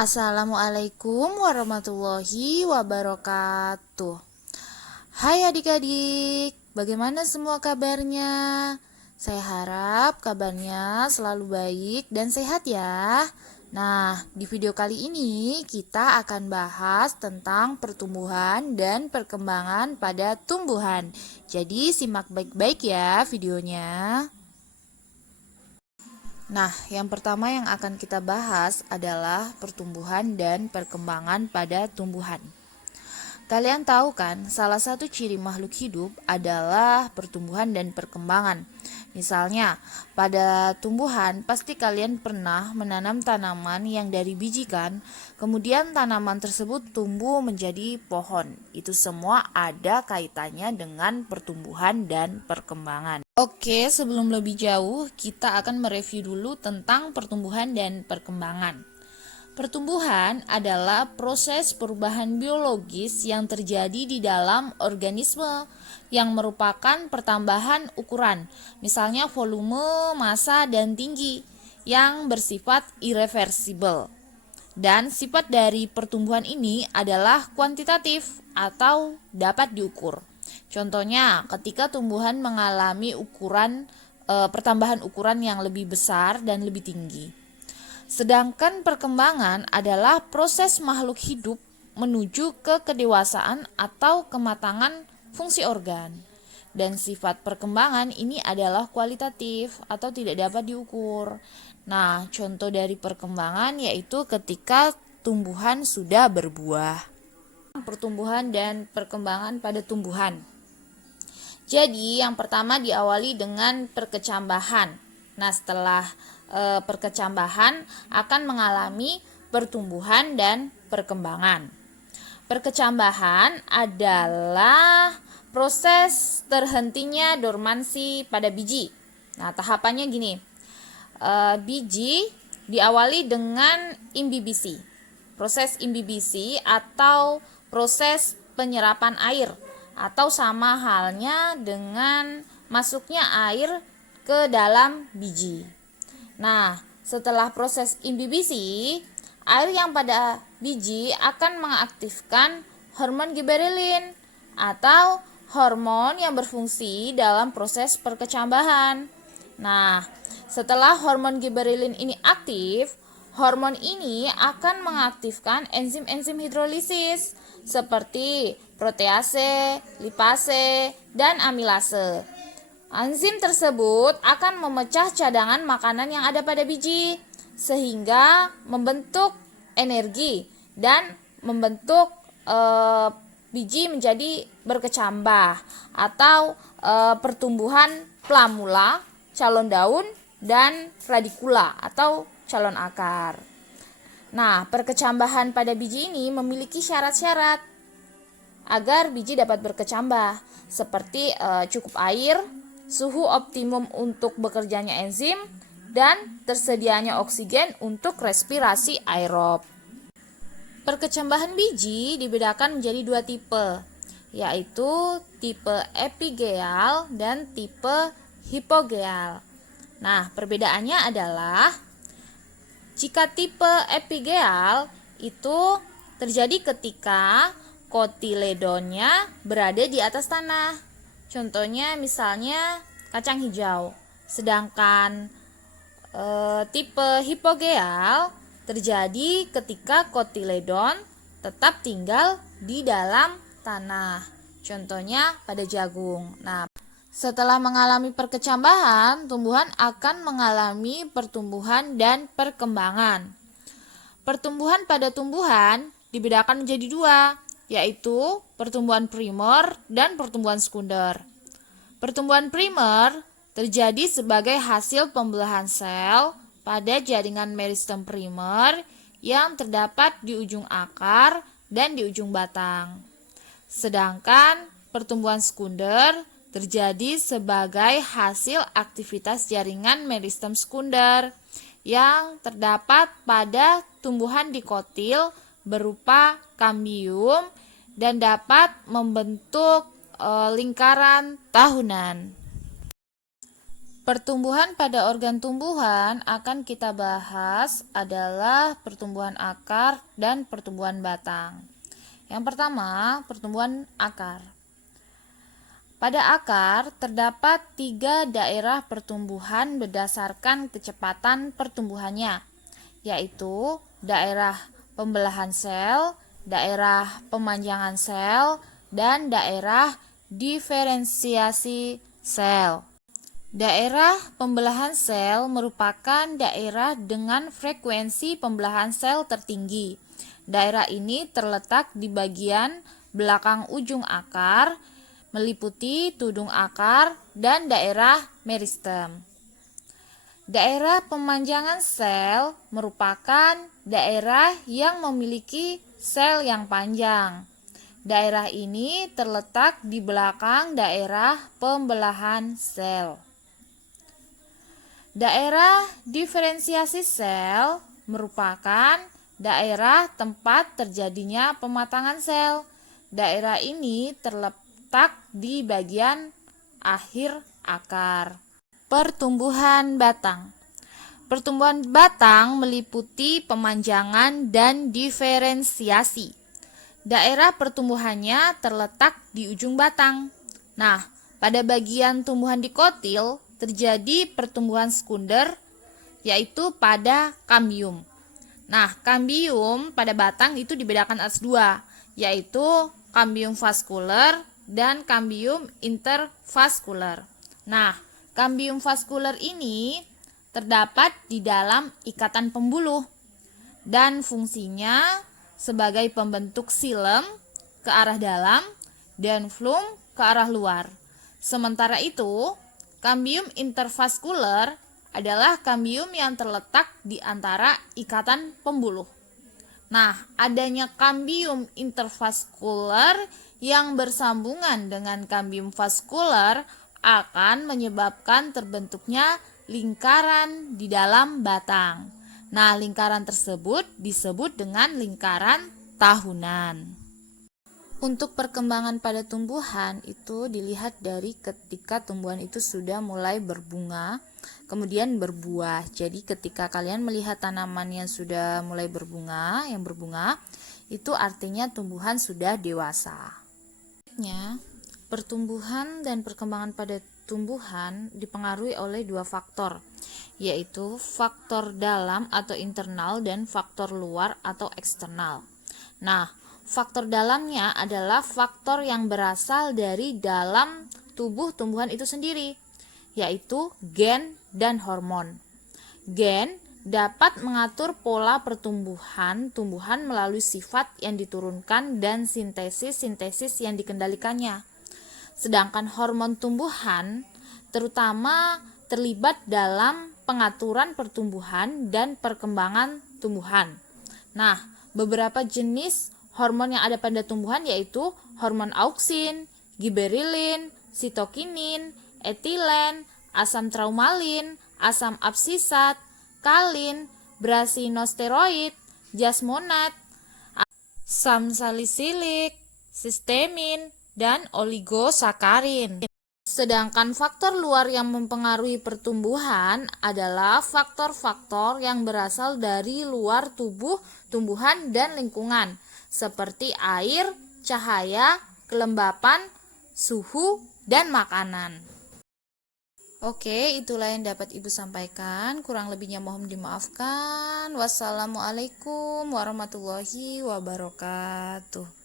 Assalamualaikum warahmatullahi wabarakatuh. Hai adik-adik, bagaimana semua kabarnya? Saya harap kabarnya selalu baik dan sehat ya. Nah, di video kali ini kita akan bahas tentang pertumbuhan dan perkembangan pada tumbuhan. Jadi simak baik-baik ya videonya. Nah, yang pertama yang akan kita bahas adalah pertumbuhan dan perkembangan pada tumbuhan. Kalian tahu kan, salah satu ciri makhluk hidup adalah pertumbuhan dan perkembangan. Misalnya, pada tumbuhan pasti kalian pernah menanam tanaman yang dari biji kan? Kemudian tanaman tersebut tumbuh menjadi pohon. Itu semua ada kaitannya dengan pertumbuhan dan perkembangan. Oke, sebelum lebih jauh, kita akan mereview dulu tentang pertumbuhan dan perkembangan. Pertumbuhan adalah proses perubahan biologis yang terjadi di dalam organisme yang merupakan pertambahan ukuran, misalnya volume, massa, dan tinggi yang bersifat irreversibel. Dan sifat dari pertumbuhan ini adalah kuantitatif atau dapat diukur. Contohnya, ketika tumbuhan mengalami pertambahan ukuran yang lebih besar dan lebih tinggi. Sedangkan perkembangan adalah proses makhluk hidup menuju ke kedewasaan atau kematangan fungsi organ. Dan sifat perkembangan ini adalah kualitatif atau tidak dapat diukur. Nah, contoh dari perkembangan yaitu ketika tumbuhan sudah berbuah. Pertumbuhan dan perkembangan pada tumbuhan. Jadi, yang pertama diawali dengan perkecambahan. Nah, setelah perkecambahan akan mengalami pertumbuhan dan perkembangan. Perkecambahan adalah proses terhentinya dormansi pada biji. Nah, tahapannya gini. Biji diawali dengan imbibisi. Proses imbibisi atau proses penyerapan air atau sama halnya dengan masuknya air ke dalam biji. Nah, setelah proses imbibisi, air yang pada biji akan mengaktifkan hormon giberelin atau hormon yang berfungsi dalam proses perkecambahan. Nah, setelah hormon giberelin ini aktif, hormon ini akan mengaktifkan enzim-enzim hidrolisis seperti protease, lipase, dan amilase. Enzim tersebut akan memecah cadangan makanan yang ada pada biji sehingga membentuk energi dan membentuk biji menjadi berkecambah atau pertumbuhan plamula, calon daun, dan radikula atau calon akar. Nah, perkecambahan pada biji ini memiliki syarat-syarat agar biji dapat berkecambah seperti cukup air, suhu optimum untuk bekerjanya enzim, dan tersedianya oksigen untuk respirasi aerob. Perkecambahan biji dibedakan menjadi dua tipe, yaitu tipe epigeal dan tipe hipogeal. Nah, perbedaannya adalah jika tipe epigeal itu terjadi ketika kotiledonnya berada di atas tanah. Contohnya misalnya kacang hijau. Sedangkan tipe hipogeal terjadi ketika kotiledon tetap tinggal di dalam tanah. Contohnya pada jagung. Nah, setelah mengalami perkecambahan, tumbuhan akan mengalami pertumbuhan dan perkembangan. Pertumbuhan pada tumbuhan dibedakan menjadi dua, yaitu pertumbuhan primer dan pertumbuhan sekunder. Pertumbuhan primer terjadi sebagai hasil pembelahan sel pada jaringan meristem primer yang terdapat di ujung akar dan di ujung batang. Sedangkan pertumbuhan sekunder terjadi sebagai hasil aktivitas jaringan meristem sekunder yang terdapat pada tumbuhan dikotil berupa kambium dan dapat membentuk lingkaran tahunan. Pertumbuhan pada organ tumbuhan akan kita bahas adalah pertumbuhan akar dan pertumbuhan batang. Yang pertama, pertumbuhan akar. Pada akar terdapat 3 daerah pertumbuhan berdasarkan kecepatan pertumbuhannya, yaitu daerah pembelahan sel, daerah pemanjangan sel, dan daerah diferensiasi sel. Daerah pembelahan sel merupakan daerah dengan frekuensi pembelahan sel tertinggi. Daerah ini terletak di bagian belakang ujung akar, meliputi tudung akar dan daerah meristem. Daerah pemanjangan sel merupakan daerah yang memiliki sel yang panjang. Daerah ini terletak di belakang daerah pembelahan sel. Daerah diferensiasi sel merupakan daerah tempat terjadinya pematangan sel. Daerah ini terletak di bagian akhir akar. Pertumbuhan batang. Pertumbuhan batang meliputi pemanjangan dan diferensiasi. Daerah pertumbuhannya terletak di ujung batang. Nah, pada bagian tumbuhan dikotil terjadi pertumbuhan sekunder, yaitu pada kambium. Nah, kambium pada batang itu dibedakan atas 2, yaitu kambium vaskuler dan kambium intervaskuler. Nah, kambium vaskuler ini terdapat di dalam ikatan pembuluh dan fungsinya sebagai pembentuk xilem ke arah dalam dan flum ke arah luar. Sementara itu, kambium intervaskuler adalah kambium yang terletak di antara ikatan pembuluh. Nah, adanya kambium intervaskuler yang bersambungan dengan kambium vaskuler akan menyebabkan terbentuknya lingkaran di dalam batang. Nah, lingkaran tersebut disebut dengan lingkaran tahunan. Untuk perkembangan pada tumbuhan itu dilihat dari ketika tumbuhan itu sudah mulai berbunga, kemudian berbuah. Jadi ketika kalian melihat tanaman yang sudah mulai berbunga, itu artinya tumbuhan sudah dewasa. Pertumbuhan dan perkembangan pada tumbuhan dipengaruhi oleh 2 faktor, yaitu faktor dalam atau internal dan faktor luar atau eksternal. Nah, faktor dalamnya adalah faktor yang berasal dari dalam tubuh tumbuhan itu sendiri, yaitu gen dan hormon. Gen dapat mengatur pola pertumbuhan tumbuhan melalui sifat yang diturunkan dan sintesis-sintesis yang dikendalikannya. Sedangkan hormon tumbuhan terutama terlibat dalam pengaturan pertumbuhan dan perkembangan tumbuhan. Nah, beberapa jenis hormon yang ada pada tumbuhan yaitu hormon auksin, giberilin, sitokinin, etilen, asam traumalin, asam absisat, kalin, brasinosteroid, jasmonat, asam salisilik, sistemin, dan oligosakarin. Sedangkan faktor luar yang mempengaruhi pertumbuhan adalah faktor-faktor yang berasal dari luar tubuh tumbuhan dan lingkungan, seperti air, cahaya, kelembapan, suhu, dan makanan. Oke, itulah yang dapat Ibu sampaikan. Kurang lebihnya mohon dimaafkan. Wassalamualaikum warahmatullahi wabarakatuh.